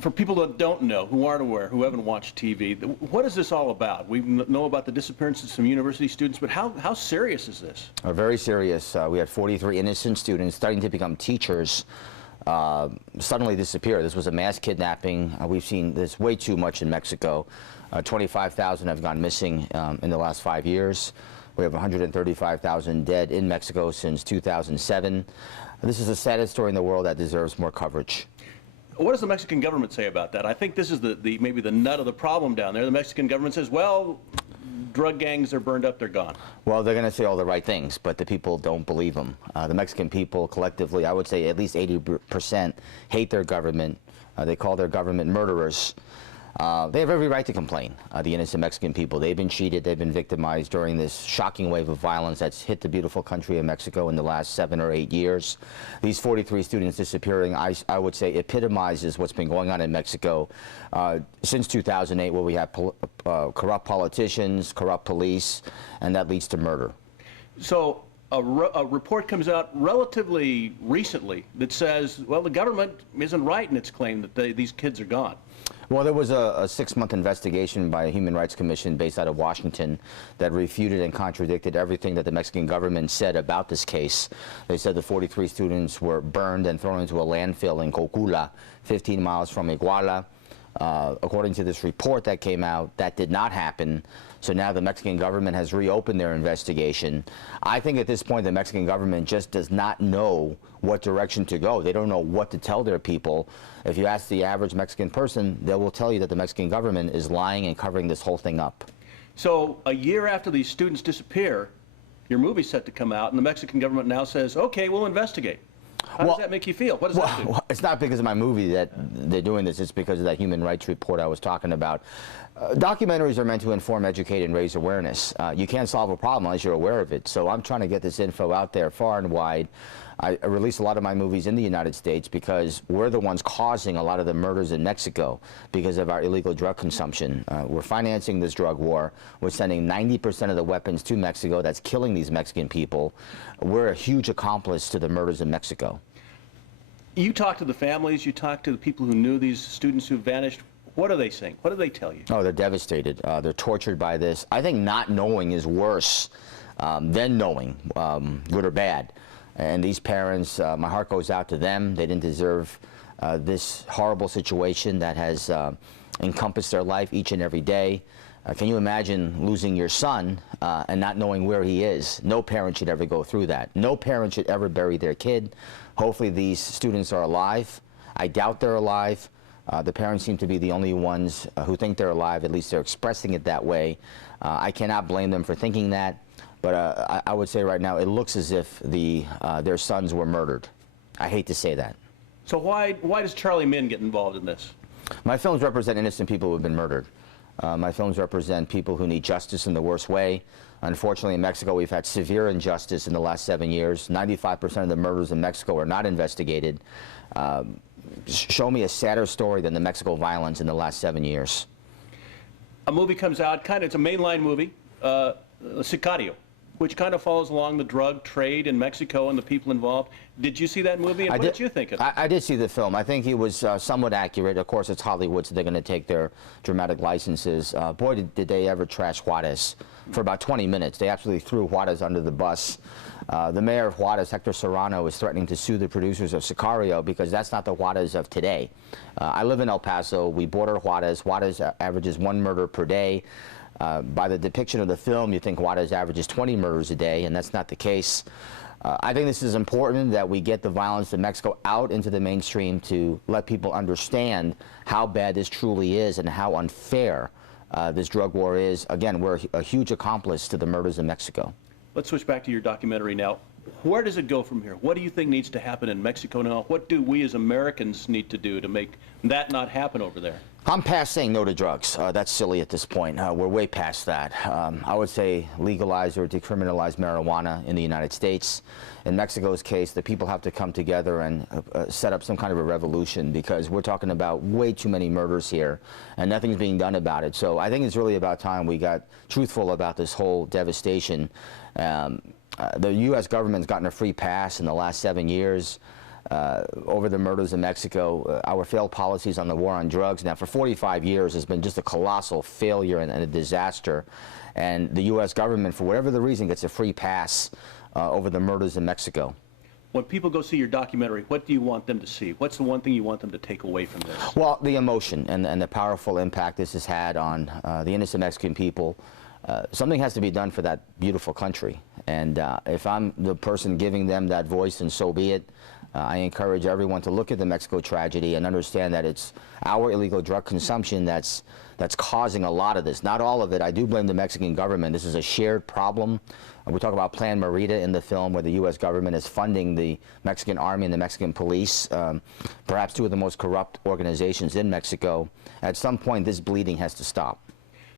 For people that don't know, who aren't aware, who haven't watched TV, what is this all about? We know about the disappearance of some university students, but how serious is this? Very serious. We had 43 innocent students starting to become teachers suddenly disappear. This was a mass kidnapping. We've seen this way too much in Mexico. 25,000 have gone missing in the last 5 years. We have 135,000 dead in Mexico since 2007. This is the saddest story in the world that deserves more coverage. What does the Mexican government say about that? I think this is maybe the nut of the problem down there. The Mexican government says, well, drug gangs are burned up, they're gone. Well, they're going to say all the right things, but the people don't believe them. The Mexican people collectively, I would say at least 80% hate their government. They call their government murderers. They have every right to complain, the innocent Mexican people. They've been cheated, they've been victimized during this shocking wave of violence that's hit the beautiful country of Mexico in the last 7 or 8 years. These 43 students disappearing, I would say, epitomizes what's been going on in Mexico since 2008, where we have corrupt politicians, corrupt police, and that leads to murder. So a report comes out relatively recently that says, well, the government isn't right in its claim that these kids are gone. Well, there was a 6-month investigation by a Human Rights Commission based out of Washington that refuted and contradicted everything that the Mexican government said about this case. They said the 43 students were burned and thrown into a landfill in Cocula, 15 miles from Iguala. According to this report that came out, that did not happen. So now the Mexican government has reopened their investigation. I think at this point the Mexican government just does not know what direction to go. They don't know what to tell their people. If you ask the average Mexican person, they will tell you that the Mexican government is lying and covering this whole thing up. So a year after these students disappear, your movie's set to come out, and the Mexican government now says, okay, we'll investigate. How does that make you feel? What does that do? Well, it's not because of my movie that they're doing this. It's because of that human rights report I was talking about. Documentaries are meant to inform, educate, and raise awareness. You can't solve a problem unless you're aware of it. So I'm trying to get this info out there far and wide. I release a lot of my movies in the United States because we're the ones causing a lot of the murders in Mexico because of our illegal drug consumption. We're financing this drug war. We're sending 90% of the weapons to Mexico that's killing these Mexican people. We're a huge accomplice to the murders in Mexico. You talk to the families, you talk to the people who knew these students who vanished. What are they saying? What do they tell you? Oh, they're devastated. They're tortured by this. I think not knowing is worse than knowing, good or bad. And these parents, my heart goes out to them. They didn't deserve this horrible situation that has encompassed their life each and every day. Can you imagine losing your son and not knowing where he is? No parent should ever go through that. No parent should ever bury their kid. Hopefully these students are alive. I doubt they're alive. The parents seem to be the only ones who think they're alive. At least they're expressing it that way. I cannot blame them for thinking that. But I would say right now it looks as if their sons were murdered. I hate to say that. So why does Charlie Min get involved in this? My films represent innocent people who have been murdered. My films represent people who need justice in the worst way. Unfortunately, in Mexico, we've had severe injustice in the last 7 years. 95% of the murders in Mexico are not investigated. Show me a sadder story than the Mexico violence in the last 7 years. A movie comes out, it's a mainline movie, Sicario, which kind of follows along the drug trade in Mexico and the people involved. Did you see that movie, and what did you think of it? I did see the film. I think it was somewhat accurate. Of course, it's Hollywood, so they're going to take their dramatic licenses. Boy, did they ever trash Juarez. For about 20 minutes, they absolutely threw Juarez under the bus. The mayor of Juarez, Hector Serrano, is threatening to sue the producers of Sicario because that's not the Juarez of today. I live in El Paso. We border Juarez. Juarez averages 1 murder per day. By the depiction of the film, you think Juarez averages 20 murders a day, and that's not the case. I think this is important that we get the violence in Mexico out into the mainstream to let people understand how bad this truly is and how unfair this drug war is. Again, we're a huge accomplice to the murders in Mexico. Let's switch back to your documentary now. Where does it go from here? What do you think needs to happen in Mexico now? What do we as Americans need to do to make that not happen over there? I'm past saying no to drugs. That's silly at this point. We're way past that. I would say legalize or decriminalize marijuana in the United States. In Mexico's case, the people have to come together and set up some kind of a revolution because we're talking about way too many murders here and nothing's being done about it. So I think it's really about time we got truthful about this whole devastation. The U.S. government's gotten a free pass in the last 7 years. over the murders in Mexico, our failed policies on the war on drugs. Now, for 45 years, has been just a colossal failure and a disaster. And the U.S. government, for whatever the reason, gets a free pass over the murders in Mexico. When people go see your documentary, what do you want them to see? What's the one thing you want them to take away from this? Well, the emotion and the powerful impact this has had on the innocent Mexican people. Something has to be done for that beautiful country. And if I'm the person giving them that voice, and so be it, I encourage everyone to look at the Mexico tragedy and understand that it's our illegal drug consumption that's causing a lot of this. Not all of it. I do blame the Mexican government. This is a shared problem. We talk about Plan Merida in the film, where the U.S. government is funding the Mexican Army and the Mexican police, perhaps two of the most corrupt organizations in Mexico. At some point, this bleeding has to stop.